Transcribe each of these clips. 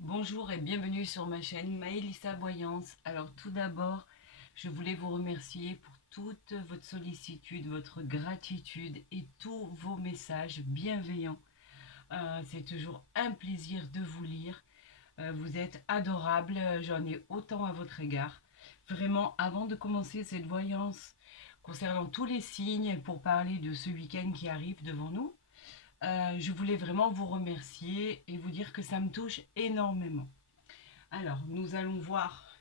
Bonjour et bienvenue sur ma chaîne Maëlissa Voyance. Alors tout d'abord, je voulais vous remercier pour toute votre sollicitude, votre gratitude et tous vos messages bienveillants. C'est toujours un plaisir de vous lire. Vous êtes adorables, j'en ai autant à votre égard. Vraiment, avant de commencer cette voyance concernant tous les signes pour parler de ce week-end qui arrive devant nous, je voulais vraiment vous remercier et vous dire que ça me touche énormément. Alors, nous allons voir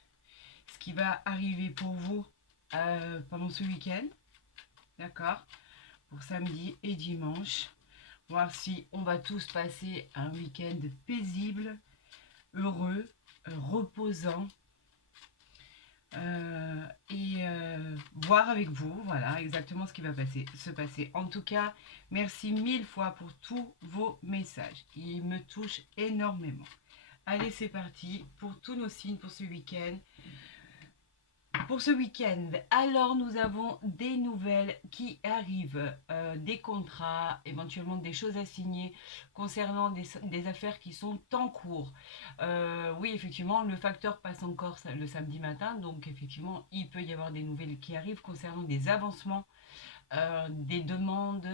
ce qui va arriver pour vous pendant ce week-end, d'accord? Pour samedi et dimanche. Voir si on va tous passer un week-end paisible, heureux, reposant. Voir avec vous, voilà, exactement ce qui va se passer. En tout cas, merci mille fois pour tous vos messages. Ils me touchent énormément. Allez, c'est parti pour tous nos signes pour ce week-end. Pour ce week-end, alors nous avons des nouvelles qui arrivent, des contrats, éventuellement des choses à signer concernant des affaires qui sont en cours. Oui, effectivement, le facteur passe encore le samedi matin, donc effectivement, il peut y avoir des nouvelles qui arrivent concernant des avancements, des demandes,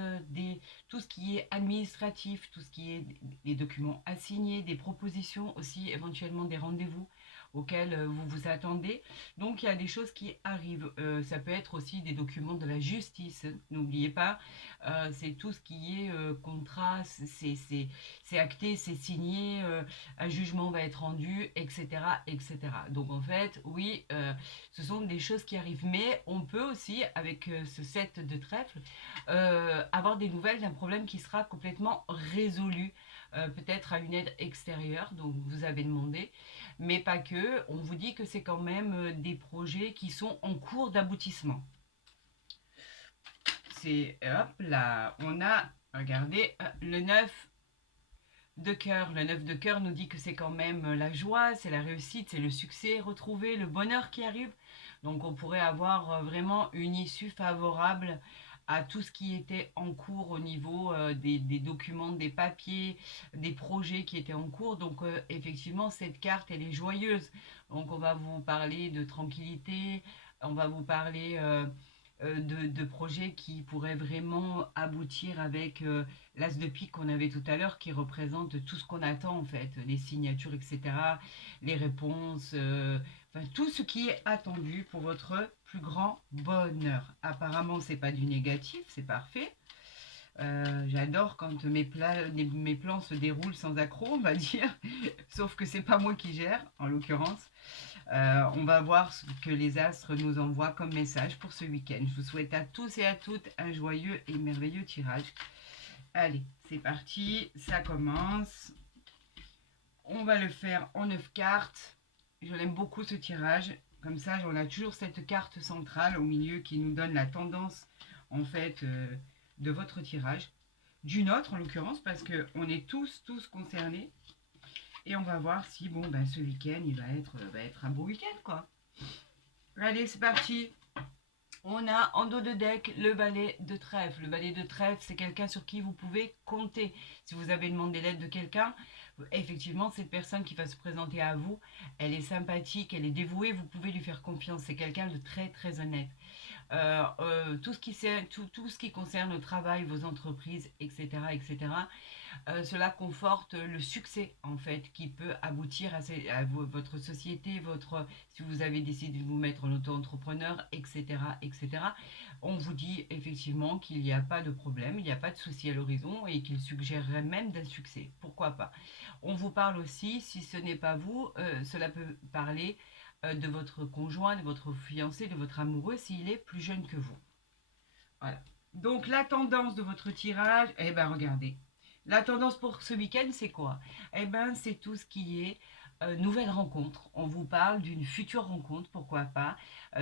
tout ce qui est administratif, tout ce qui est des documents à signer, des propositions aussi, éventuellement des rendez-vous auxquels vous vous attendez. Donc il y a des choses qui arrivent. Ça peut être aussi des documents de la justice. N'oubliez pas, c'est tout ce qui est contrat, c'est acté, c'est signé, un jugement va être rendu, etc., etc. Donc en fait, oui, ce sont des choses qui arrivent. Mais on peut aussi, avec ce set de trèfle, avoir des nouvelles d'un problème qui sera complètement résolu. Peut-être à une aide extérieure, donc vous avez demandé, mais pas que. On vous dit que c'est quand même des projets qui sont en cours d'aboutissement. C'est, hop là, on a, regardez, le 9 de cœur. Le 9 de cœur nous dit que c'est quand même la joie, c'est la réussite, c'est le succès retrouvé, le bonheur qui arrive. Donc on pourrait avoir vraiment une issue favorable à tout ce qui était en cours au niveau des documents, des papiers, des projets qui étaient en cours. Donc effectivement, cette carte, elle est joyeuse. Donc on va vous parler de tranquillité, on va vous parler de projets qui pourraient vraiment aboutir avec l'as de pique qu'on avait tout à l'heure, qui représente tout ce qu'on attend en fait, les signatures, etc., les réponses, enfin tout ce qui est attendu pour votre plus grand bonheur. Apparemment, c'est pas du négatif, c'est parfait. J'adore quand mes plans se déroulent sans accroc, on va dire. Sauf que c'est pas moi qui gère, en l'occurrence. On va voir ce que les astres nous envoient comme message pour ce week-end. Je vous souhaite à tous et à toutes un joyeux et merveilleux tirage. Allez, c'est parti, ça commence. On va le faire en 9 cartes. Je l'aime beaucoup ce tirage. Comme ça, on a toujours cette carte centrale au milieu qui nous donne la tendance en fait de votre tirage. Du nôtre en l'occurrence parce qu'on est tous concernés. Et on va voir si bon ben ce week-end il va être un beau week-end quoi. Allez, c'est parti. On a en dos de deck le valet de trèfle. Le valet de trèfle, c'est quelqu'un sur qui vous pouvez compter. Si vous avez demandé l'aide de quelqu'un, effectivement, cette personne qui va se présenter à vous, elle est sympathique, elle est dévouée, vous pouvez lui faire confiance. C'est quelqu'un de très honnête. Tout ce qui concerne le travail, vos entreprises, etc., cela conforte le succès en fait qui peut aboutir votre société, si vous avez décidé de vous mettre en auto-entrepreneur, etc. On vous dit effectivement qu'il n'y a pas de problème, il n'y a pas de souci à l'horizon et qu'il suggérerait même d'un succès. Pourquoi pas? On vous parle aussi, si ce n'est pas vous, cela peut parler de votre conjoint, de votre fiancé, de votre amoureux s'il est plus jeune que vous. Voilà. Donc la tendance de votre tirage, eh ben regardez. La tendance pour ce week-end, c'est quoi? Eh ben c'est tout ce qui est nouvelle rencontre. On vous parle d'une future rencontre, pourquoi pas.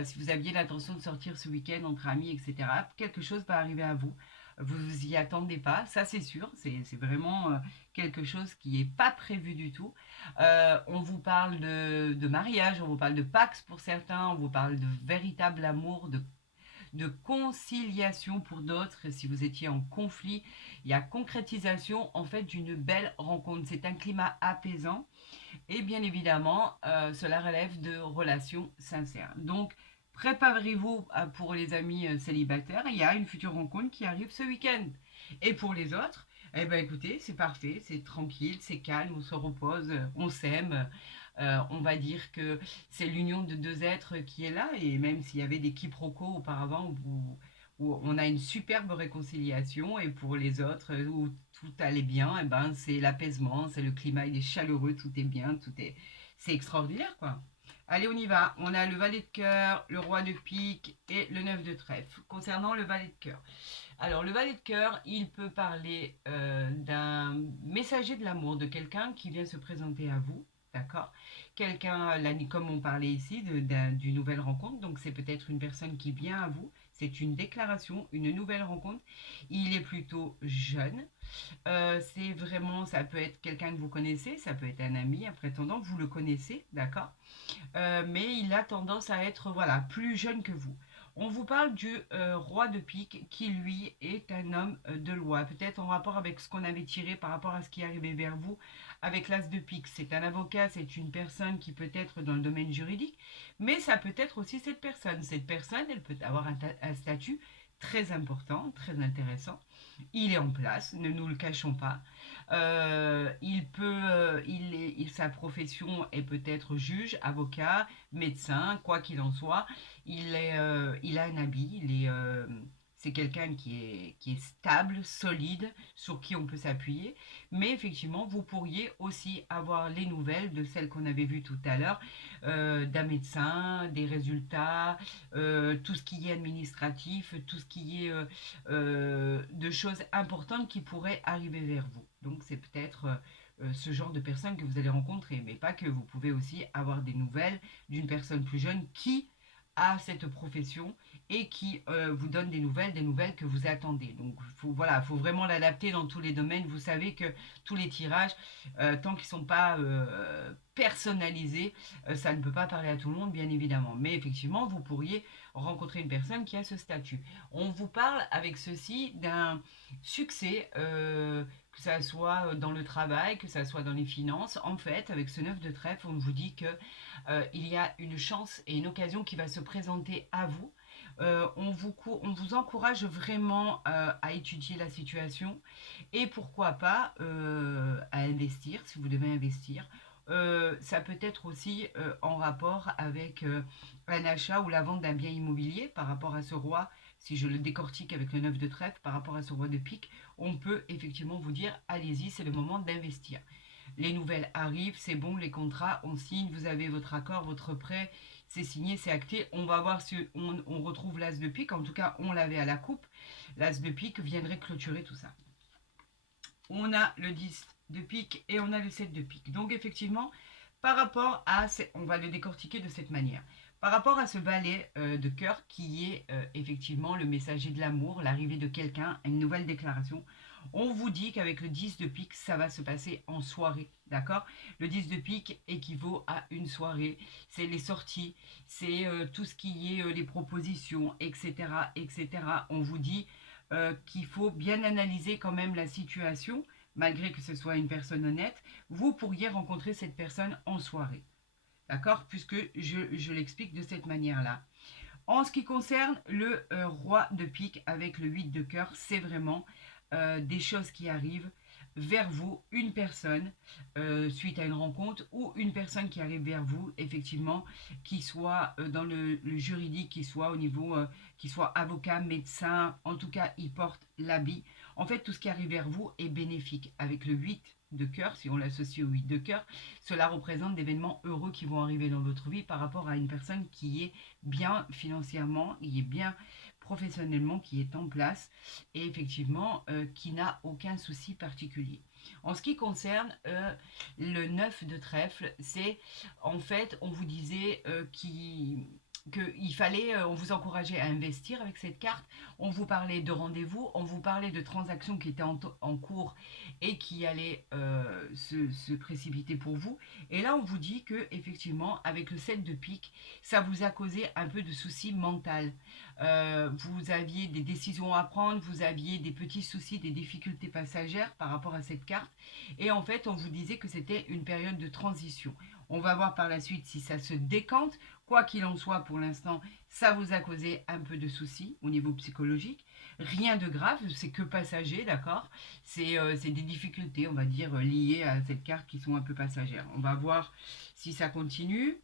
Si vous aviez l'intention de sortir ce week-end entre amis, etc., quelque chose va arriver à vous. Vous vous y attendez pas, ça c'est sûr. C'est vraiment quelque chose qui n'est pas prévu du tout. On vous parle de mariage, on vous parle de Pax pour certains, on vous parle de véritable amour, de conciliation pour d'autres. Si vous étiez en conflit, il y a concrétisation en fait d'une belle rencontre. C'est un climat apaisant et bien évidemment, cela relève de relations sincères. Donc, préparez-vous pour les amis célibataires. Il y a une future rencontre qui arrive ce week-end. Et pour les autres, eh ben écoutez, c'est parfait, c'est tranquille, c'est calme, on se repose, on s'aime. On va dire que c'est l'union de deux êtres qui est là. Et même s'il y avait des quiproquos auparavant, où on a une superbe réconciliation, et pour les autres où tout allait bien, et ben c'est l'apaisement, c'est le climat, il est chaleureux, tout est bien, c'est extraordinaire quoi. Allez, on y va. On a le valet de cœur, le roi de pique et le 9 de trèfle. Concernant le valet de cœur. Alors, le valet de cœur, il peut parler d'un messager de l'amour, de quelqu'un qui vient se présenter à vous. D'accord. Quelqu'un, comme on parlait ici, d'une nouvelle rencontre. Donc, c'est peut-être une personne qui vient à vous. C'est une déclaration, une nouvelle rencontre. Il est plutôt jeune. C'est vraiment, ça peut être quelqu'un que vous connaissez, ça peut être un ami, un prétendant, vous le connaissez, d'accord. Mais il a tendance à être, voilà, plus jeune que vous. On vous parle du roi de pique qui, lui, est un homme de loi. Peut-être en rapport avec ce qu'on avait tiré par rapport à ce qui est arrivé vers vous avec l'as de pique. C'est un avocat, c'est une personne qui peut être dans le domaine juridique, mais ça peut être aussi cette personne. Cette personne, elle peut avoir un statut très important, très intéressant. Il est en place, ne nous le cachons pas. Sa profession est peut-être juge, avocat, médecin, quoi qu'il en soit. Il a un habit, c'est quelqu'un qui est stable, solide, sur qui on peut s'appuyer. Mais effectivement, vous pourriez aussi avoir les nouvelles de celles qu'on avait vues tout à l'heure, d'un médecin, des résultats, tout ce qui est administratif, tout ce qui est de choses importantes qui pourraient arriver vers vous. Donc c'est peut-être ce genre de personne que vous allez rencontrer, mais pas que. Vous pouvez aussi avoir des nouvelles d'une personne plus jeune qui a cette profession et qui vous donne des nouvelles que vous attendez. Donc voilà, faut vraiment l'adapter dans tous les domaines. Vous savez que tous les tirages, tant qu'ils ne sont pas personnalisés, ça ne peut pas parler à tout le monde, bien évidemment. Mais effectivement, vous pourriez rencontrer une personne qui a ce statut. On vous parle avec ceci d'un succès, que ça soit dans le travail, que ça soit dans les finances. En fait, avec ce 9 de trèfle, on vous dit que il y a une chance et une occasion qui va se présenter à vous. On vous encourage vraiment à étudier la situation et pourquoi pas à investir si vous devez investir. Ça peut être aussi en rapport avec un achat ou la vente d'un bien immobilier par rapport à ce roi. Si je le décortique avec le 9 de trèfle par rapport à ce roi de pique, on peut effectivement vous dire allez-y, c'est le moment d'investir. Les nouvelles arrivent, c'est bon, les contrats, on signe, vous avez votre accord, votre prêt, c'est signé, c'est acté. On va voir si on retrouve l'as de pique, en tout cas on l'avait à la coupe. L'as de pique viendrait clôturer tout ça. On a le 10 de pique et on a le 7 de pique. Donc effectivement, par rapport à, on va le décortiquer de cette manière. Par rapport à ce valet de cœur qui est effectivement le messager de l'amour, l'arrivée de quelqu'un, une nouvelle déclaration, on vous dit qu'avec le 10 de pique, ça va se passer en soirée, d'accord. Le 10 de pique équivaut à une soirée, c'est les sorties, c'est tout ce qui est les propositions, etc., etc. On vous dit qu'il faut bien analyser quand même la situation, malgré que ce soit une personne honnête. Vous pourriez rencontrer cette personne en soirée. D'accord. Puisque je l'explique de cette manière-là. En ce qui concerne le roi de pique avec le 8 de cœur, c'est vraiment des choses qui arrivent vers vous, une personne suite à une rencontre ou une personne qui arrive vers vous, effectivement, qui soit dans le juridique, qui soit au niveau, qui soit avocat, médecin, en tout cas, il porte l'habit. En fait, tout ce qui arrive vers vous est bénéfique. Avec le 8 de cœur, si on l'associe au 8 de cœur, cela représente d'événements heureux qui vont arriver dans votre vie par rapport à une personne qui est bien financièrement, qui est bien professionnellement, qui est en place et effectivement qui n'a aucun souci particulier. En ce qui concerne le 9 de trèfle, c'est en fait, on vous disait qu'il fallait, on vous encourageait à investir avec cette carte, on vous parlait de rendez-vous, on vous parlait de transactions qui étaient en cours et qui allaient se précipiter pour vous. Et là, on vous dit que effectivement, avec le 7 de pique, ça vous a causé un peu de soucis mentaux. Vous aviez des décisions à prendre, vous aviez des petits soucis, des difficultés passagères par rapport à cette carte. Et en fait, on vous disait que c'était une période de transition. On va voir par la suite si ça se décante. Quoi qu'il en soit, pour l'instant, ça vous a causé un peu de soucis au niveau psychologique. Rien de grave, c'est que passager, d'accord. C'est des difficultés, on va dire, liées à cette carte qui sont un peu passagères. On va voir si ça continue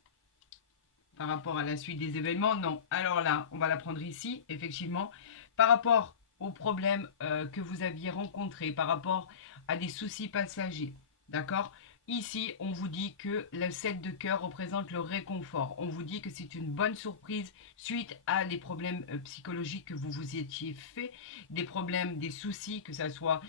par rapport à la suite des événements. Non, alors là, on va la prendre ici, effectivement. Par rapport aux problèmes que vous aviez rencontrés, par rapport à des soucis passagers, d'accord. Ici, on vous dit que le 7 de cœur représente le réconfort. On vous dit que c'est une bonne surprise suite à des problèmes psychologiques que vous vous étiez fait, des problèmes, des soucis, que ce soit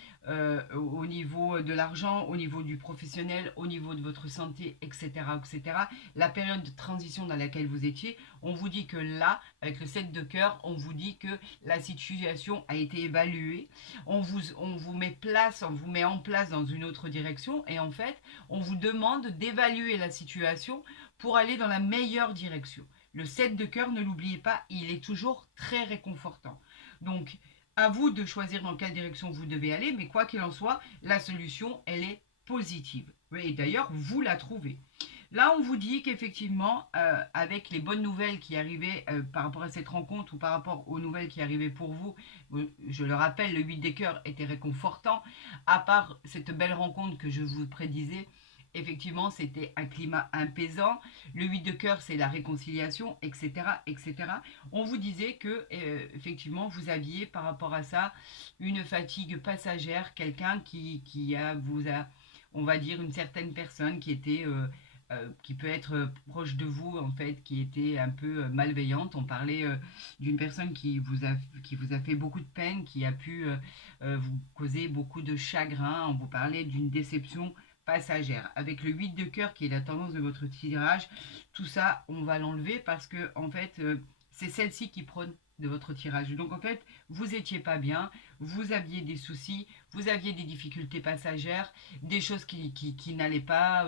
au niveau de l'argent, au niveau du professionnel, au niveau de votre santé, etc., etc. La période de transition dans laquelle vous étiez, on vous dit que là, avec le 7 de cœur, on vous dit que la situation a été évaluée. On vous met en place dans une autre direction et en fait, on vous demande d'évaluer la situation pour aller dans la meilleure direction. Le 7 de cœur, ne l'oubliez pas, il est toujours très réconfortant. Donc, à vous de choisir dans quelle direction vous devez aller, mais quoi qu'il en soit, la solution, elle est positive. Et d'ailleurs, vous la trouvez. Là, on vous dit qu'effectivement, avec les bonnes nouvelles qui arrivaient par rapport à cette rencontre ou par rapport aux nouvelles qui arrivaient pour vous, je le rappelle, le 8 des cœurs était réconfortant. À part cette belle rencontre que je vous prédisais, effectivement, c'était un climat apaisant. Le 8 de cœur, c'est la réconciliation, etc., etc. On vous disait que, effectivement, vous aviez par rapport à ça une fatigue passagère, quelqu'un vous a, on va dire, une certaine personne qui peut être proche de vous, en fait, qui était un peu malveillante. On parlait d'une personne qui vous a fait beaucoup de peine, qui a pu vous causer beaucoup de chagrin. On vous parlait d'une déception passagère. Avec le 8 de cœur, qui est la tendance de votre tirage, tout ça, on va l'enlever parce que, en fait, c'est celle-ci qui prône de votre tirage. Donc en fait, vous étiez pas bien, vous aviez des soucis, vous aviez des difficultés passagères, des choses qui n'allaient pas,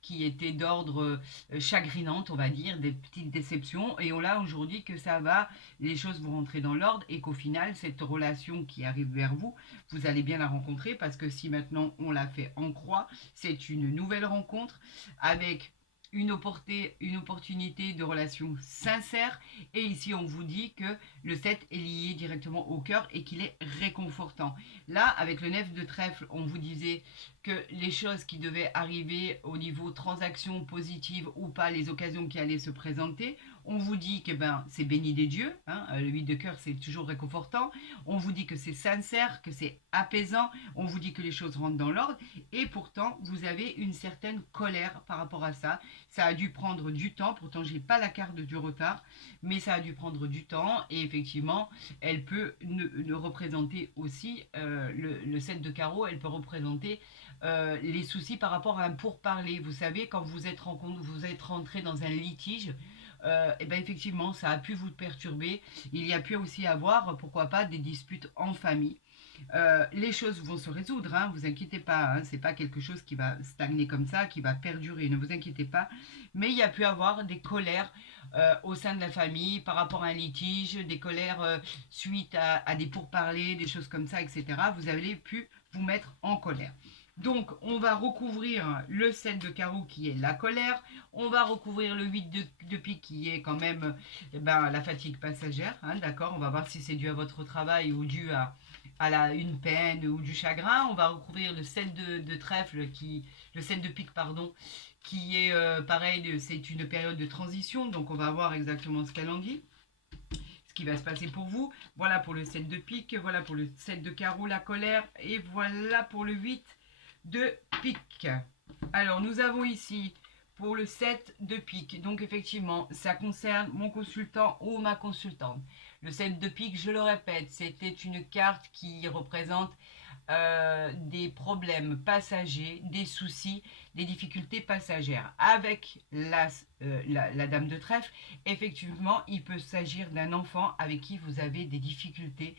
qui étaient d'ordre chagrinante, on va dire, des petites déceptions. Et on l'a aujourd'hui que ça va, les choses vont rentrer dans l'ordre et qu'au final, cette relation qui arrive vers vous, vous allez bien la rencontrer parce que si maintenant on la fait en croix, c'est une nouvelle rencontre avec une opportunité de relation sincère. Et ici, on vous dit que le 7 est lié directement au cœur et qu'il est réconfortant. Là, avec le 9 de trèfle, on vous disait que les choses qui devaient arriver au niveau transactions positives ou pas, les occasions qui allaient se présenter, on vous dit que c'est béni des dieux, hein, le 8 de cœur c'est toujours réconfortant, on vous dit que c'est sincère, que c'est apaisant, on vous dit que les choses rentrent dans l'ordre, et pourtant vous avez une certaine colère par rapport à ça. Ça a dû prendre du temps, pourtant j'ai pas la carte du retard, mais ça a dû prendre du temps, et effectivement elle peut ne représenter aussi, le 7 de carreau, elle peut représenter les soucis par rapport à un pourparler. Vous savez, quand vous êtes rentré dans un litige, et ben effectivement, ça a pu vous perturber. Il y a pu aussi avoir, pourquoi pas, des disputes en famille. Les choses vont se résoudre, hein, vous inquiétez pas, hein, c'est pas quelque chose qui va stagner comme ça, qui va perdurer, ne vous inquiétez pas. Mais il y a pu avoir des colères au sein de la famille par rapport à un litige, des colères suite à des pourparlers, des choses comme ça, etc. Vous avez pu vous mettre en colère. Donc, on va recouvrir le 7 de carreau qui est la colère. On va recouvrir le 8 de pique qui est quand même la fatigue passagère. Hein, d'accord. On va voir si c'est dû à votre travail ou dû à une peine ou du chagrin. On va recouvrir le 7 de trèfle, le 7 de pique, pardon, qui est pareil, c'est une période de transition. Donc, on va voir exactement ce qu'elle en dit, ce qui va se passer pour vous. Voilà pour le 7 de pique, voilà pour le 7 de carreau, la colère. Et voilà pour le 8 de pique. Alors, nous avons ici pour le 7 de pique. Donc, effectivement, ça concerne mon consultant ou ma consultante. Le 7 de pique, je le répète, c'était une carte qui représente des problèmes passagers, des soucis, des difficultés passagères. Avec la dame de trèfle, effectivement, il peut s'agir d'un enfant avec qui vous avez des difficultés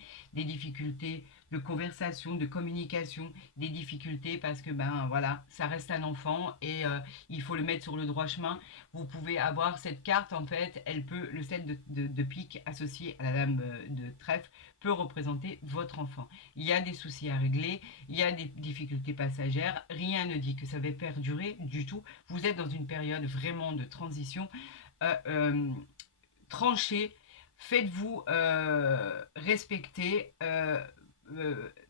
de conversation, de communication, des difficultés parce que ben voilà, ça reste un enfant et il faut le mettre sur le droit chemin. Vous pouvez avoir cette carte en fait, elle peut, le 7 de pique associé à la dame de trèfle peut représenter votre enfant. Il y a des soucis à régler, il y a des difficultés passagères, rien ne dit que ça va perdurer du tout. Vous êtes dans une période vraiment de transition. Euh, euh, Tranchez, faites-vous respecter.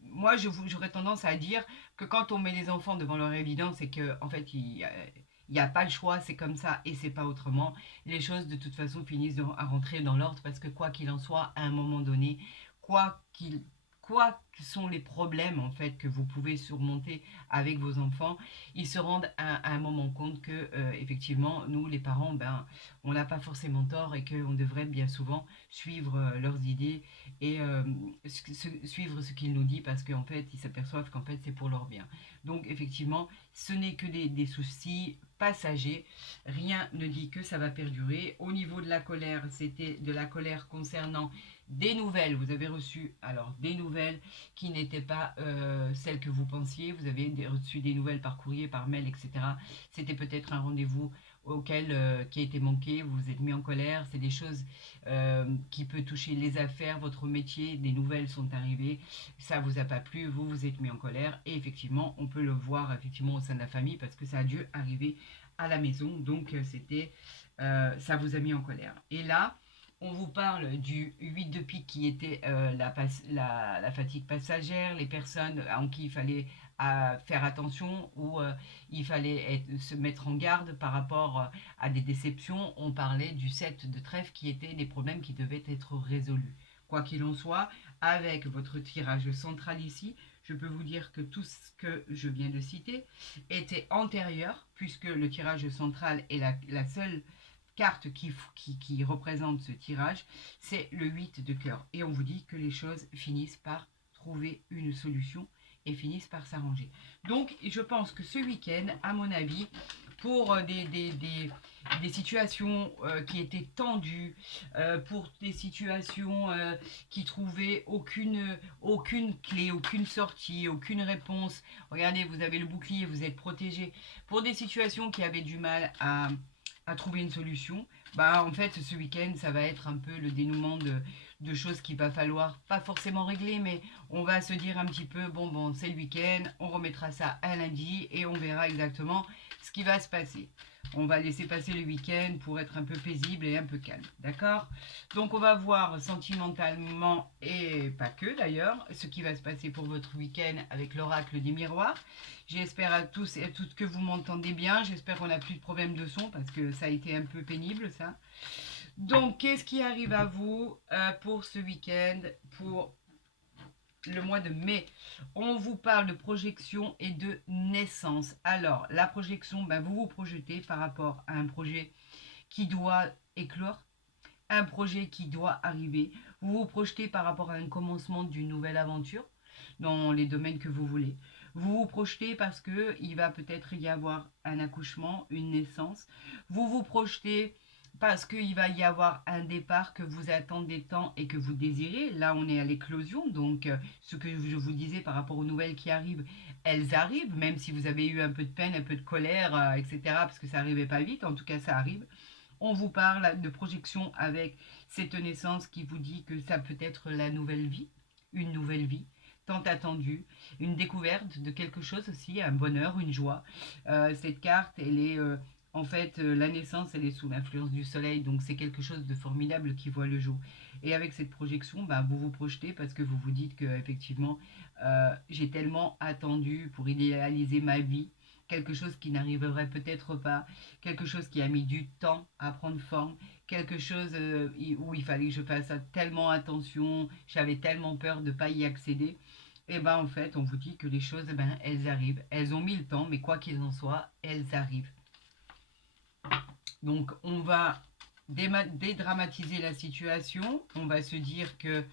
Moi, j'aurais tendance à dire que quand on met les enfants devant leur évidence, c'est qu'en en fait, il n'y a pas le choix, c'est comme ça et c'est pas autrement. Les choses, de toute façon, finissent à rentrer dans l'ordre parce que quoi qu'il en soit, à un moment donné, quoi qu'il quoi que sont les problèmes en fait que vous pouvez surmonter avec vos enfants, ils se rendent à un moment compte que effectivement nous les parents ben on n'a pas forcément tort et qu'on devrait bien souvent suivre leurs idées et suivre ce qu'ils nous disent parce qu'en fait ils s'aperçoivent qu'en fait c'est pour leur bien. Donc effectivement ce n'est que des soucis passagers, rien ne dit que ça va perdurer. Au niveau de la colère, c'était de la colère concernant des nouvelles. Vous avez reçu alors des nouvelles qui n'étaient pas celles que vous pensiez. Vous avez reçu des nouvelles par courrier, par mail, etc. C'était peut-être un rendez-vous qui a été manqué, vous vous êtes mis en colère, c'est des choses qui peuvent toucher les affaires, votre métier, des nouvelles sont arrivées, ça vous a pas plu, vous vous êtes mis en colère et effectivement on peut le voir effectivement au sein de la famille parce que ça a dû arriver à la maison, donc ça vous a mis en colère. Et là, on vous parle du 8 de pique qui était la fatigue passagère, les personnes en qui il fallait faire attention ou il fallait se mettre en garde par rapport à des déceptions. On parlait du 7 de trèfle qui étaient des problèmes qui devaient être résolus. Quoi qu'il en soit, avec votre tirage central ici, je peux vous dire que tout ce que je viens de citer était antérieur, puisque le tirage central est la seule carte qui représente ce tirage, c'est le 8 de cœur. Et on vous dit que les choses finissent par trouver une solution et finissent par s'arranger. Donc je pense que ce week-end, à mon avis, pour des situations qui étaient tendues, pour des situations qui trouvaient aucune clé, aucune sortie, aucune réponse. Regardez, vous avez le bouclier, vous êtes protégé. Pour des situations qui avaient du mal à trouver une solution, bah en fait ce week-end ça va être un peu le dénouement de choses qu'il va falloir pas forcément régler, mais on va se dire un petit peu bon c'est le week-end, on remettra ça un lundi et on verra exactement ce qui va se passer. On va laisser passer le week-end pour être un peu paisible et un peu calme, d'accord? Donc on va voir sentimentalement et pas que d'ailleurs ce qui va se passer pour votre week-end avec l'oracle des miroirs. J'espère à tous et à toutes que vous m'entendez bien. J'espère qu'on n'a plus de problème de son parce que ça a été un peu pénible ça. Donc qu'est-ce qui arrive à vous pour ce week-end, pour le mois de mai? On vous parle de projection et de naissance. Alors la projection, ben, vous vous projetez par rapport à un projet qui doit éclore, un projet qui doit arriver. Vous vous projetez par rapport à un commencement d'une nouvelle aventure dans les domaines que vous voulez. Vous vous projetez parce qu'il va peut-être y avoir un accouchement, une naissance. Vous vous projetez parce qu'il va y avoir un départ que vous attendez tant et que vous désirez. Là, on est à l'éclosion, donc ce que je vous disais par rapport aux nouvelles qui arrivent, elles arrivent, même si vous avez eu un peu de peine, un peu de colère, etc., parce que ça n'arrivait pas vite, en tout cas ça arrive. On vous parle de projection avec cette naissance qui vous dit que ça peut être la nouvelle vie, une nouvelle vie, tant attendue, une découverte de quelque chose aussi, un bonheur, une joie. Cette carte, elle est en fait la naissance, elle est sous l'influence du soleil, donc c'est quelque chose de formidable qui voit le jour. Et avec cette projection, bah, vous vous projetez parce que vous vous dites que effectivement, j'ai tellement attendu pour idéaliser ma vie, quelque chose qui n'arriverait peut-être pas, quelque chose qui a mis du temps à prendre forme, quelque chose où il fallait que je fasse tellement attention, j'avais tellement peur de ne pas y accéder. Et ben en fait, on vous dit que les choses, ben, elles arrivent. Elles ont mis le temps, mais quoi qu'il en soit, elles arrivent. Donc on va dédramatiser la situation. On va se dire que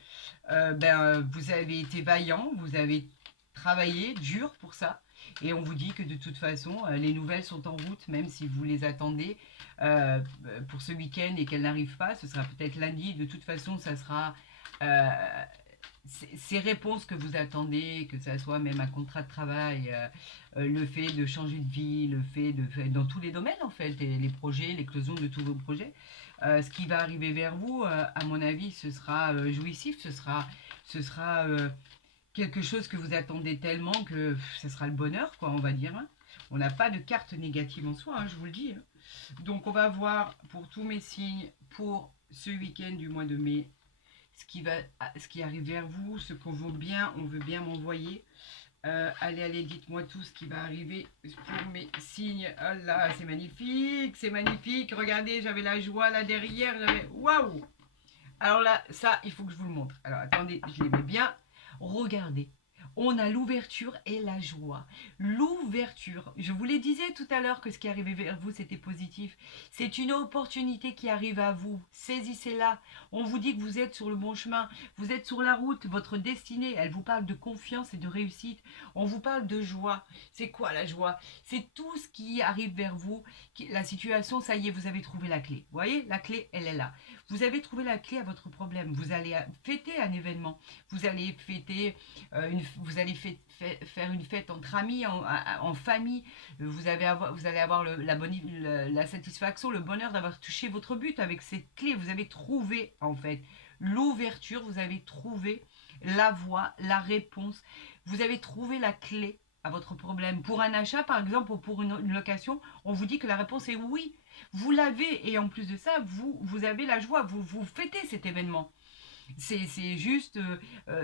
vous avez été vaillant, vous avez travaillé dur pour ça. Et on vous dit que de toute façon, les nouvelles sont en route, même si vous les attendez euh, pour ce week-end et qu'elles n'arrivent pas. Ce sera peut-être lundi. De toute façon, ça sera euh, ces réponses que vous attendez, que ça soit même un contrat de travail, le fait de changer de vie, le fait de dans tous les domaines en fait, les projets, l'éclosion de tous vos projets. Ce qui va arriver vers vous, à mon avis, ce sera jouissif, ce sera quelque chose que vous attendez tellement que ce sera le bonheur, quoi, on va dire. Hein. On n'a pas de carte négative en soi, hein, je vous le dis. Hein. Donc on va voir pour tous mes signes pour ce week-end du mois de mai ce qui arrive vers vous, ce qu'on veut bien m'envoyer. Allez, dites-moi tout ce qui va arriver pour mes signes. Oh là, c'est magnifique. Regardez, j'avais la joie là derrière. Waouh! Alors là, ça, il faut que je vous le montre. Alors attendez, je les mets bien. Regardez. On a l'ouverture et la joie. L'ouverture, je vous le disais tout à l'heure que ce qui arrivait vers vous, c'était positif. C'est une opportunité qui arrive à vous. Saisissez-la. On vous dit que vous êtes sur le bon chemin. Vous êtes sur la route. Votre destinée, elle vous parle de confiance et de réussite. On vous parle de joie. C'est quoi la joie? C'est tout ce qui arrive vers vous. La situation, ça y est, vous avez trouvé la clé. Vous voyez, la clé, elle est là. Vous avez trouvé la clé à votre problème. Vous allez fêter un événement. Vous allez fêter vous allez faire une fête entre amis, en famille. Vous allez avoir la satisfaction, le bonheur d'avoir touché votre but avec cette clé. Vous avez trouvé, en fait, l'ouverture. Vous avez trouvé la voie, la réponse. Vous avez trouvé la clé à votre problème. Pour un achat, par exemple, ou pour une location, on vous dit que la réponse est oui. Vous l'avez, et en plus de ça, vous avez la joie. Vous fêtez cet événement. C'est juste,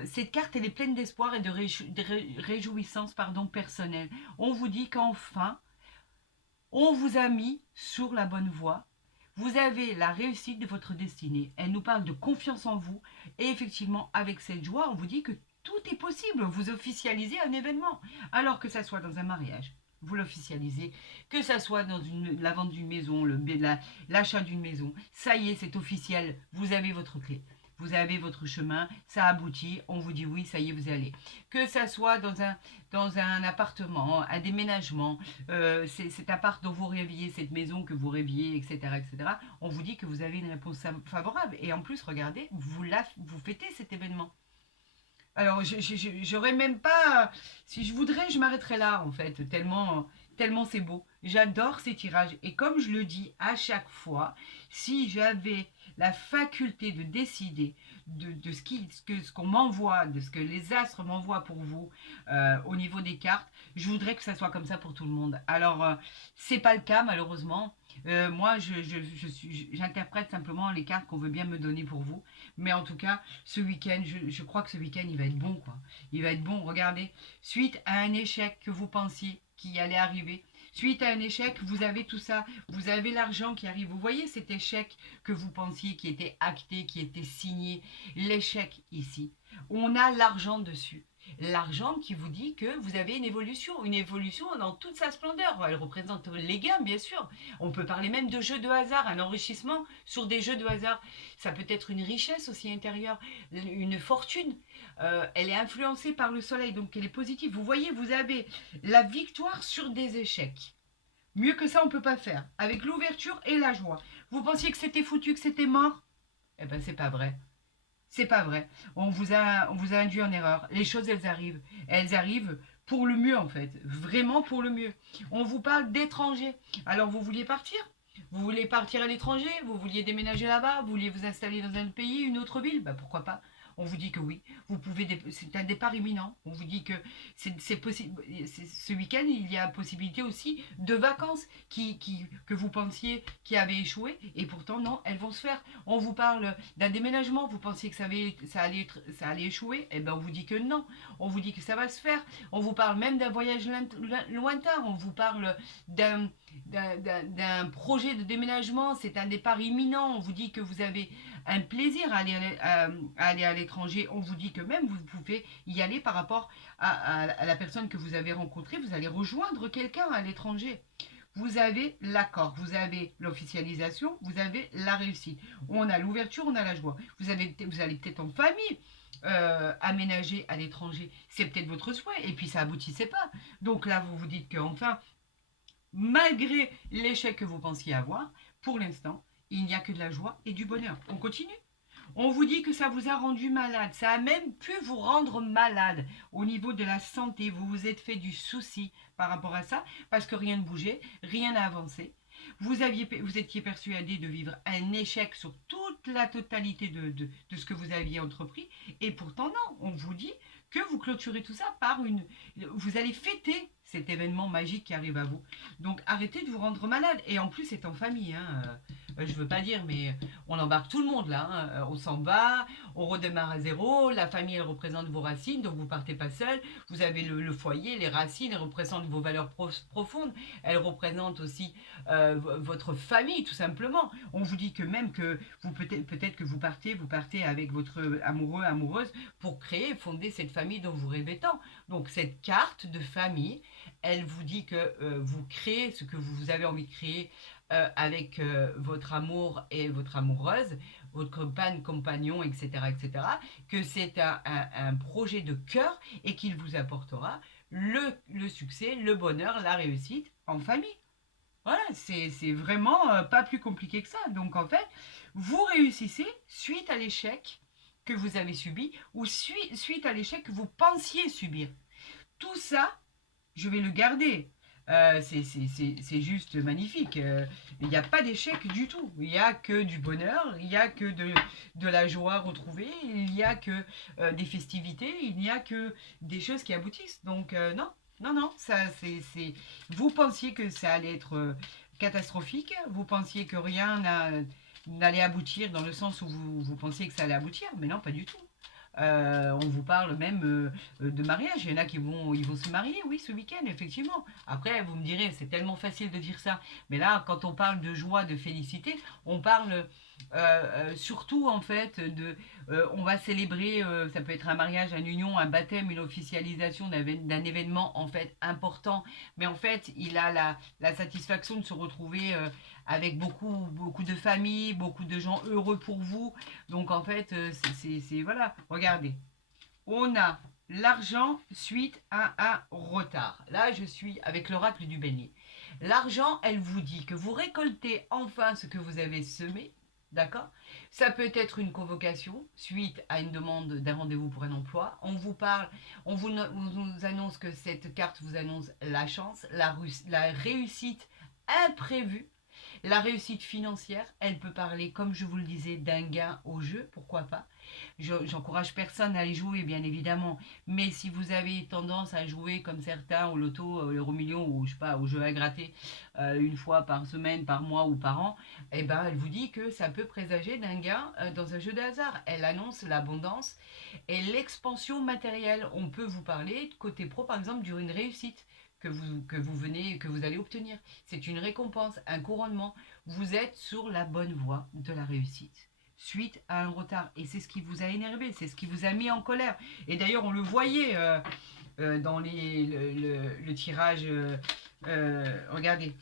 cette carte, elle est pleine d'espoir et de réjouissance personnelle. On vous dit qu'enfin, on vous a mis sur la bonne voie. Vous avez la réussite de votre destinée. Elle nous parle de confiance en vous. Et effectivement, avec cette joie, on vous dit que tout est possible. Vous officialisez un événement. Alors que ça soit dans un mariage, vous l'officialisez. Que ça soit dans la vente d'une maison, l'achat d'une maison. Ça y est, c'est officiel. Vous avez votre clé. Vous avez votre chemin, ça aboutit, on vous dit oui, ça y est, vous y allez. Que ça soit dans un appartement, un déménagement, cet appart dont vous rêviez, cette maison que vous rêviez, etc., etc., on vous dit que vous avez une réponse favorable. Et en plus, regardez, vous fêtez cet événement. Alors, j'aurais même pas. Si je voudrais, je m'arrêterais là, en fait, tellement c'est beau. J'adore ces tirages. Et comme je le dis à chaque fois, si j'avais la faculté de décider de ce qu'on m'envoie, de ce que les astres m'envoient pour vous au niveau des cartes, je voudrais que ça soit comme ça pour tout le monde. Alors, c'est pas le cas, malheureusement. Moi, j'interprète simplement les cartes qu'on veut bien me donner pour vous. Mais en tout cas, ce week-end, je crois que ce week-end, il va être bon, quoi. Il va être bon, regardez. Suite à un échec que vous pensiez qui allait arriver, suite à un échec, vous avez tout ça. Vous avez l'argent qui arrive. Vous voyez cet échec que vous pensiez qui était acté, qui était signé. L'échec ici. On a l'argent dessus. L'argent qui vous dit que vous avez une évolution dans toute sa splendeur. Elle représente les gains, bien sûr. On peut parler même de jeux de hasard, un enrichissement sur des jeux de hasard. Ça peut être une richesse aussi intérieure, une fortune. Elle est influencée par le soleil, donc elle est positive. Vous voyez, vous avez la victoire sur des échecs. Mieux que ça, on ne peut pas faire. Avec l'ouverture et la joie. Vous pensiez que c'était foutu, que c'était mort? Eh ben, c'est pas vrai. C'est pas vrai. On vous a induit en erreur. Les choses, elles arrivent. Elles arrivent pour le mieux, en fait. Vraiment pour le mieux. On vous parle d'étrangers. Alors, vous vouliez partir? Vous voulez partir à l'étranger? Vous vouliez déménager là-bas? Vous vouliez vous installer dans un pays, une autre ville? Bah, pourquoi pas? On vous dit que oui. C'est un départ imminent. On vous dit que c'est possible. Ce week-end, il y a possibilité aussi de vacances que vous pensiez qui avaient échoué. Et pourtant, non, elles vont se faire. On vous parle d'un déménagement. Vous pensiez que ça allait échouer. Et ben, on vous dit que non. On vous dit que ça va se faire. On vous parle même d'un voyage lointain. On vous parle d'un projet de déménagement. C'est un départ imminent. On vous dit que vous avez un plaisir à aller à l'étranger. On vous dit que même vous pouvez y aller par rapport à la personne que vous avez rencontrée. Vous allez rejoindre quelqu'un à l'étranger. Vous avez l'accord, vous avez l'officialisation, vous avez la réussite. On a l'ouverture, on a la joie. Vous allez peut-être en famille. aménager à l'étranger, c'est peut-être votre souhait, et puis ça aboutissait pas. Donc là, vous vous dites qu'enfin, malgré l'échec que vous pensiez avoir, pour l'instant, il n'y a que de la joie et du bonheur. On continue. On vous dit que ça vous a rendu malade, ça a même pu vous rendre malade au niveau de la santé. Vous vous êtes fait du souci par rapport à ça, parce que rien ne bougeait, rien n'a avancé. Vous étiez persuadé de vivre un échec sur toute la totalité de ce que vous aviez entrepris, et pourtant non, on vous dit que vous clôturez tout ça par une... Vous allez fêter cet événement magique qui arrive à vous. Donc arrêtez de vous rendre malade, et en plus c'est en famille, hein. Je veux pas dire, mais on embarque tout le monde là, hein. On s'en va, on redémarre à zéro, la famille elle représente vos racines, donc vous partez pas seul, vous avez le foyer, les racines, elles représentent vos valeurs profondes, elles représentent aussi votre famille tout simplement. On vous dit que même que vous peut-être que vous partez avec votre amoureux, amoureuse pour créer, fonder cette famille dont vous rêvez tant. Donc cette carte de famille, elle vous dit que vous créez ce que vous avez envie de créer avec votre amour et votre amoureuse, votre compagne, compagnon, etc., etc., que c'est un projet de cœur et qu'il vous apportera le succès, le bonheur, la réussite en famille. Voilà, c'est vraiment pas plus compliqué que ça. Donc en fait, vous réussissez suite à l'échec que vous avez subi ou suite à l'échec que vous pensiez subir. Tout ça, je vais le garder. C'est juste magnifique. Il n'y a pas d'échec du tout. Il n'y a que du bonheur, il n'y a que de la joie retrouvée, il n'y a que des festivités, il n'y a que des choses qui aboutissent. Donc non, non, non, ça c'est... Vous pensiez que ça allait être catastrophique, vous pensiez que rien n'allait aboutir dans le sens où vous pensiez que ça allait aboutir, mais non, pas du tout. On vous parle même de mariage. Il y en a ils vont se marier, oui, ce week-end, effectivement. Après, vous me direz, c'est tellement facile de dire ça. Mais là, quand on parle de joie, de félicité, on parle surtout, en fait, on va célébrer, ça peut être un mariage, une union, un baptême, une officialisation d'un événement, en fait, important. Mais en fait, il a la satisfaction de se retrouver avec beaucoup de familles, beaucoup de gens heureux pour vous. Donc en fait, voilà, regardez. On a l'argent suite à un retard. Là, je suis avec l'oracle du bélier. L'argent, elle vous dit que vous récoltez enfin ce que vous avez semé. D'accord. Ça peut être une convocation suite à une demande d'un rendez-vous pour un emploi. On vous parle, on vous annonce que cette carte vous annonce la chance, la réussite imprévue. La réussite financière, elle peut parler, comme je vous le disais, d'un gain au jeu, pourquoi pas. J'encourage personne à aller jouer, bien évidemment, mais si vous avez tendance à jouer comme certains au loto, au euro million ou je sais pas, au jeu à gratter une fois par semaine, par mois ou par an, eh ben, elle vous dit que ça peut présager d'un gain dans un jeu de hasard. Elle annonce l'abondance et l'expansion matérielle. On peut vous parler côté pro, par exemple, d'une réussite que vous allez obtenir. C'est une récompense, un couronnement. Vous êtes sur la bonne voie de la réussite suite à un retard. Et c'est ce qui vous a énervé, c'est ce qui vous a mis en colère. Et d'ailleurs, on le voyait dans le tirage. Regardez.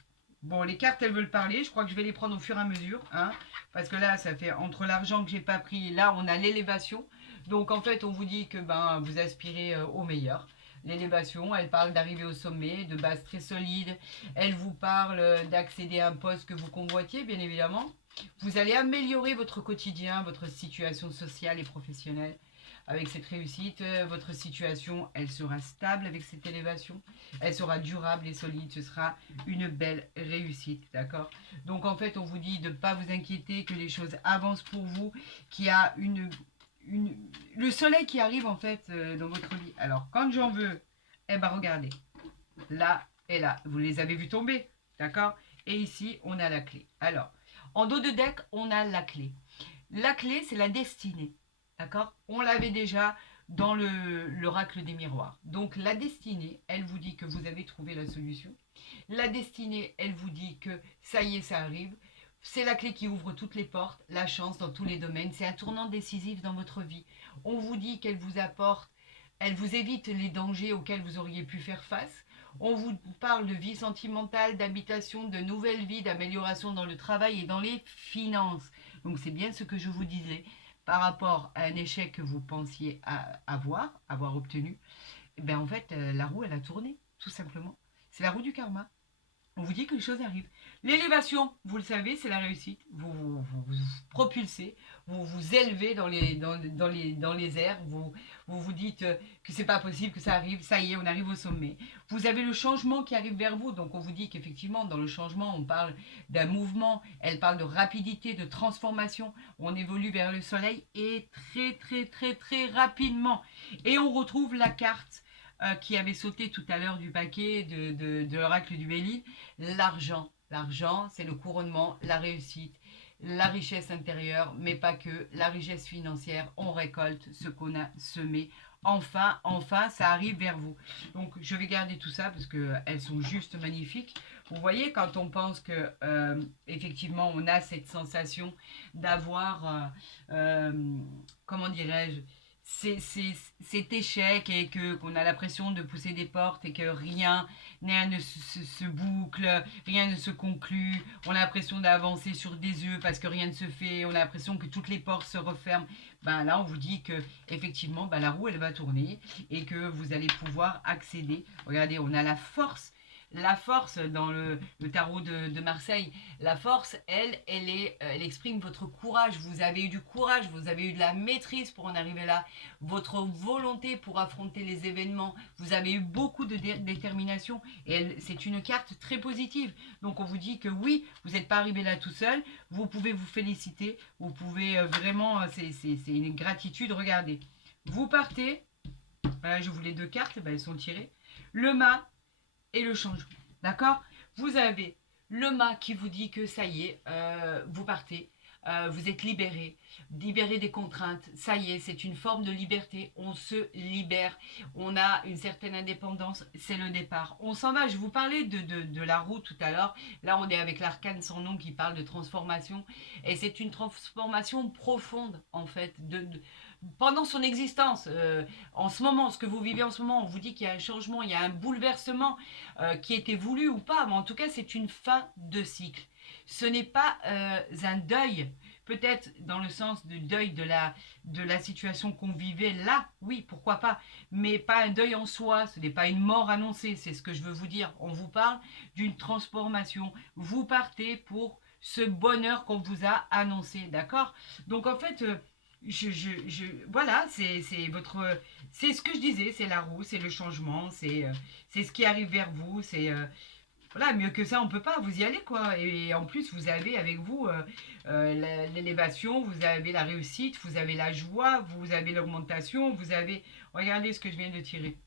Bon, les cartes, elles veulent parler. Je crois que je vais les prendre au fur et à mesure. Hein, parce que là, ça fait entre l'argent que j'ai pas pris, là, on a l'élévation. Donc, en fait, on vous dit que ben, vous aspirez au meilleur. L'élévation, elle parle d'arriver au sommet, de base très solide. Elle vous parle d'accéder à un poste que vous convoitiez, bien évidemment. Vous allez améliorer votre quotidien, votre situation sociale et professionnelle avec cette réussite. Votre situation, elle sera stable avec cette élévation. Elle sera durable et solide. Ce sera une belle réussite, d'accord? Donc en fait, on vous dit de ne pas vous inquiéter, que les choses avancent pour vous, qu'il y a le soleil qui arrive en fait dans votre vie. Alors quand j'en veux, eh ben regardez, là et là, vous les avez vus tomber, d'accord? Et ici, on a la clé. Alors, en dos de deck, on a la clé. La clé, c'est la destinée, d'accord? On l'avait déjà dans l'oracle des miroirs. Donc la destinée, elle vous dit que vous avez trouvé la solution. La destinée, elle vous dit que ça y est, ça arrive. C'est la clé qui ouvre toutes les portes, la chance dans tous les domaines. C'est un tournant décisif dans votre vie. On vous dit qu'elle vous apporte, elle vous évite les dangers auxquels vous auriez pu faire face. On vous parle de vie sentimentale, d'habitation, de nouvelles vies, d'amélioration dans le travail et dans les finances. Donc c'est bien ce que je vous disais. par rapport à un échec que vous pensiez avoir obtenu, et bien en fait, la roue, elle a tourné, tout simplement. C'est la roue du karma. On vous dit que les choses arrivent. L'élévation, vous le savez, c'est la réussite. Vous propulsez, vous vous élevez dans les airs, vous dites que c'est pas possible, que ça arrive, ça y est, on arrive au sommet. Vous avez le changement qui arrive vers vous, donc on vous dit qu'effectivement, dans le changement, on parle d'un mouvement, elle parle de rapidité, de transformation, on évolue vers le soleil et très rapidement. Et on retrouve la carte qui avait sauté tout à l'heure du paquet de l'oracle du Béline, l'argent. L'argent, c'est le couronnement, la réussite, la richesse intérieure, mais pas que, la richesse financière, on récolte ce qu'on a semé. Enfin, ça arrive vers vous. Donc, je vais garder tout ça parce qu'elles sont juste magnifiques. Vous voyez, quand on pense que, effectivement, on a cette sensation d'avoir, comment dirais-je, cet échec et qu'on a l'impression de pousser des portes et que rien ne se boucle, rien ne se conclut, on a l'impression d'avancer sur des œufs parce que rien ne se fait, on a l'impression que toutes les portes se referment. Ben là, on vous dit que effectivement, ben, la roue, elle va tourner et que vous allez pouvoir accéder. Regardez, on a la force. La force dans le tarot de Marseille, la force, elle exprime votre courage. Vous avez eu du courage, vous avez eu de la maîtrise pour en arriver là. Votre volonté pour affronter les événements. Vous avez eu beaucoup de détermination et c'est une carte très positive. Donc on vous dit que oui, vous n'êtes pas arrivé là tout seul. Vous pouvez vous féliciter. Vous pouvez vraiment, c'est une gratitude. Regardez, vous partez. Voilà, je vous les deux cartes, ben, elles sont tirées. Le mât et le changement. D'accord? Vous avez le mât qui vous dit que ça y est, vous partez, vous êtes libéré, libéré des contraintes, ça y est, c'est une forme de liberté, on se libère, on a une certaine indépendance, c'est le départ. On s'en va, je vous parlais de la roue tout à l'heure, là on est avec l'arcane sans nom qui parle de transformation, et c'est une transformation profonde en fait, pendant son existence, en ce moment, ce que vous vivez en ce moment, on vous dit qu'il y a un changement, il y a un bouleversement qui était voulu ou pas, mais en tout cas, c'est une fin de cycle. Ce n'est pas un deuil, peut-être dans le sens du deuil de la situation qu'on vivait là, oui, pourquoi pas, mais pas un deuil en soi, ce n'est pas une mort annoncée, c'est ce que je veux vous dire. On vous parle d'une transformation. Vous partez pour ce bonheur qu'on vous a annoncé, d'accord? Donc en fait, voilà, c'est ce que je disais, c'est la roue, c'est le changement, c'est ce qui arrive vers vous, voilà, mieux que ça, on peut pas, vous y allez quoi. Et en plus, vous avez avec vous l'élévation, vous avez la réussite, vous avez la joie, vous avez l'augmentation, vous avez, regardez ce que je viens de tirer.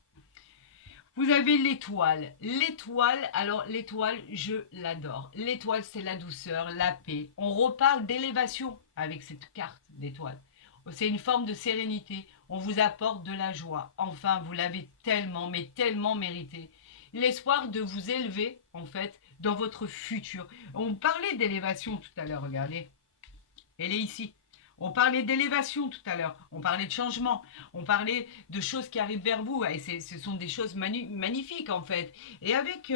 Vous avez l'étoile. L'étoile, alors l'étoile, je l'adore. L'étoile, c'est la douceur, la paix. On reparle d'élévation avec cette carte d'étoile. C'est une forme de sérénité. On vous apporte de la joie. Enfin, vous l'avez tellement, mais tellement mérité. L'espoir de vous élever, en fait, dans votre futur. On parlait d'élévation tout à l'heure, regardez. Elle est ici. On parlait d'élévation tout à l'heure, on parlait de changement, on parlait de choses qui arrivent vers vous, et ce sont des choses magnifiques en fait. Et avec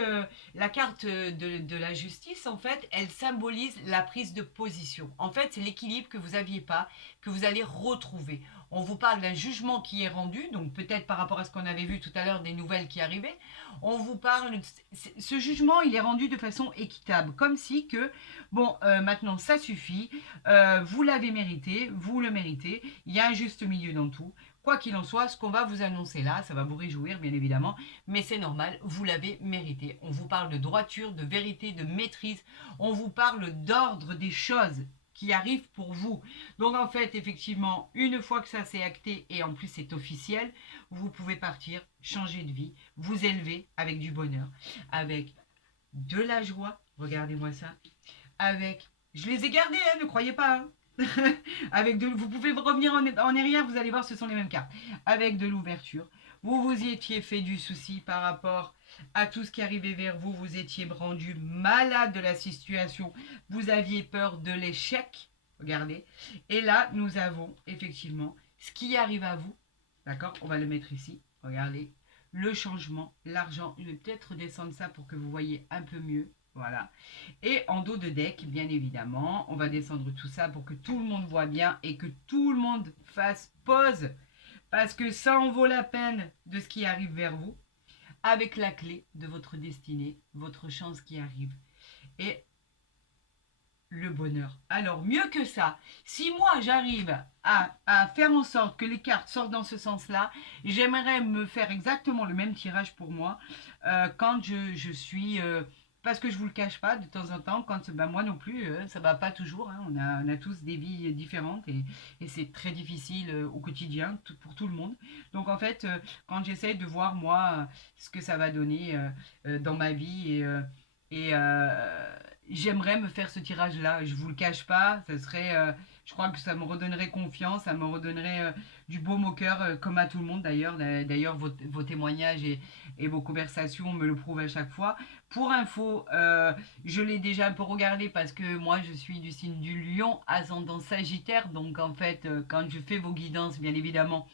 la carte de la justice, en fait, elle symbolise la prise de position. En fait, c'est l'équilibre que vous n'aviez pas, que vous allez retrouver. On vous parle d'un jugement qui est rendu, donc peut-être par rapport à ce qu'on avait vu tout à l'heure, des nouvelles qui arrivaient. On vous parle, ce jugement, il est rendu de façon équitable, comme si que, bon, maintenant ça suffit, vous l'avez mérité, vous le méritez, il y a un juste milieu dans tout. Quoi qu'il en soit, ce qu'on va vous annoncer là, ça va vous réjouir bien évidemment, mais c'est normal, vous l'avez mérité. On vous parle de droiture, de vérité, de maîtrise, on vous parle d'ordre des choses qui arrivent pour vous. Donc en fait, effectivement, une fois que ça s'est acté et en plus c'est officiel, vous pouvez partir, changer de vie, vous élever avec du bonheur, avec de la joie, regardez-moi ça, avec... Je les ai gardés, hein, ne croyez pas. Hein. Vous pouvez revenir en arrière, vous allez voir, ce sont les mêmes cartes. Avec de l'ouverture. Vous vous y étiez fait du souci par rapport à tout ce qui arrivait vers vous. Vous étiez rendu malade de la situation. Vous aviez peur de l'échec. Regardez. Et là, nous avons effectivement ce qui arrive à vous. D'accord? On va le mettre ici. Regardez. Le changement, l'argent. Je vais peut-être redescendre ça pour que vous voyez un peu mieux. Voilà. Et en dos de deck, bien évidemment, on va descendre tout ça pour que tout le monde voit bien et que tout le monde fasse pause. Parce que ça en vaut la peine de ce qui arrive vers vous, avec la clé de votre destinée, votre chance qui arrive. Et le bonheur. Alors, mieux que ça, si moi j'arrive à faire en sorte que les cartes sortent dans ce sens-là, j'aimerais me faire exactement le même tirage pour moi quand je suis... parce que je vous le cache pas, de temps en temps, quand moi non plus, ça va pas toujours. Hein, on a tous des vies différentes et c'est très difficile au quotidien pour tout le monde. Donc en fait, quand j'essaye de voir moi ce que ça va donner dans ma vie et j'aimerais me faire ce tirage-là. Je vous le cache pas, ça serait, je crois que ça me redonnerait confiance, ça me redonnerait du baume au cœur, comme à tout le monde d'ailleurs. D'ailleurs, vos témoignages et vos conversations me le prouvent à chaque fois. Pour info, je l'ai déjà un peu regardé parce que moi, je suis du signe du Lion, ascendant Sagittaire. Donc en fait, quand je fais vos guidances, bien évidemment,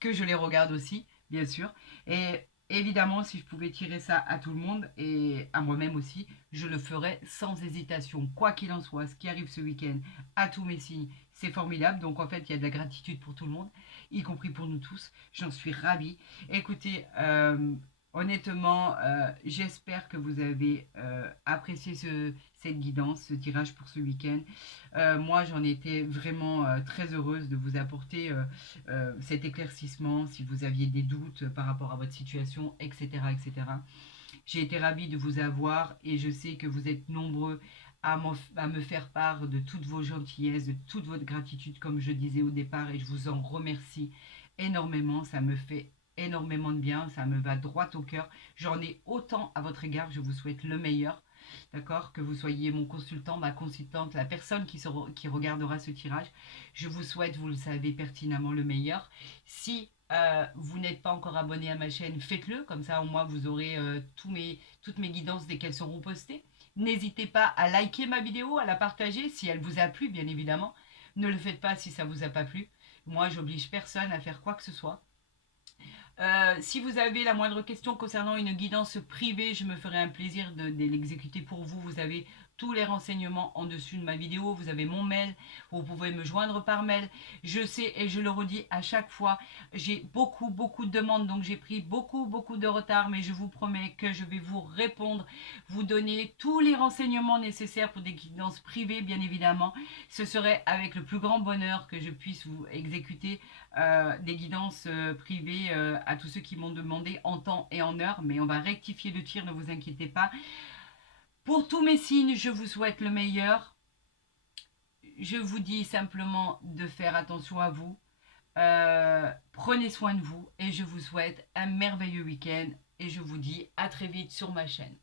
que je les regarde aussi, bien sûr. Et évidemment, si je pouvais tirer ça à tout le monde et à moi-même aussi, je le ferais sans hésitation. Quoi qu'il en soit, ce qui arrive ce week-end à tous mes signes, c'est formidable. Donc en fait, il y a de la gratitude pour tout le monde, y compris pour nous tous. J'en suis ravie. Écoutez, honnêtement, j'espère que vous avez apprécié cette guidance, ce tirage pour ce week-end. Moi, j'en étais vraiment très heureuse de vous apporter cet éclaircissement, si vous aviez des doutes par rapport à votre situation, etc. etc. J'ai été ravie de vous avoir et je sais que vous êtes nombreux à me faire part de toutes vos gentillesses, de toute votre gratitude, comme je disais au départ, et je vous en remercie énormément. Ça me fait énormément de bien, ça me va droit au cœur. J'en ai autant à votre égard, je vous souhaite le meilleur. D'accord, que vous soyez mon consultant, ma consultante, la personne qui regardera ce tirage. Je vous souhaite, vous le savez pertinemment, le meilleur. Si vous n'êtes pas encore abonné à ma chaîne, faites-le. Comme ça, au moins, vous aurez toutes mes guidances dès qu'elles seront postées. N'hésitez pas à liker ma vidéo, à la partager si elle vous a plu, bien évidemment. Ne le faites pas si ça vous a pas plu. Moi, j'oblige personne à faire quoi que ce soit. Si vous avez la moindre question concernant une guidance privée, je me ferai un plaisir de l'exécuter pour vous. Vous avez tous les renseignements en dessus de ma vidéo. Vous avez mon mail. Vous pouvez me joindre par mail. Je sais et je le redis à chaque fois. J'ai beaucoup de demandes. Donc j'ai pris beaucoup de retard. Mais je vous promets que je vais vous répondre. Vous donner tous les renseignements nécessaires pour des guidances privées, bien évidemment. Ce serait avec le plus grand bonheur que je puisse vous exécuter des guidances privées à tous ceux qui m'ont demandé en temps et en heure, mais on va rectifier le tir, ne vous inquiétez pas. Pour tous mes signes, je vous souhaite le meilleur. Je vous dis simplement de faire attention à vous. Prenez soin de vous et je vous souhaite un merveilleux week-end et je vous dis à très vite sur ma chaîne.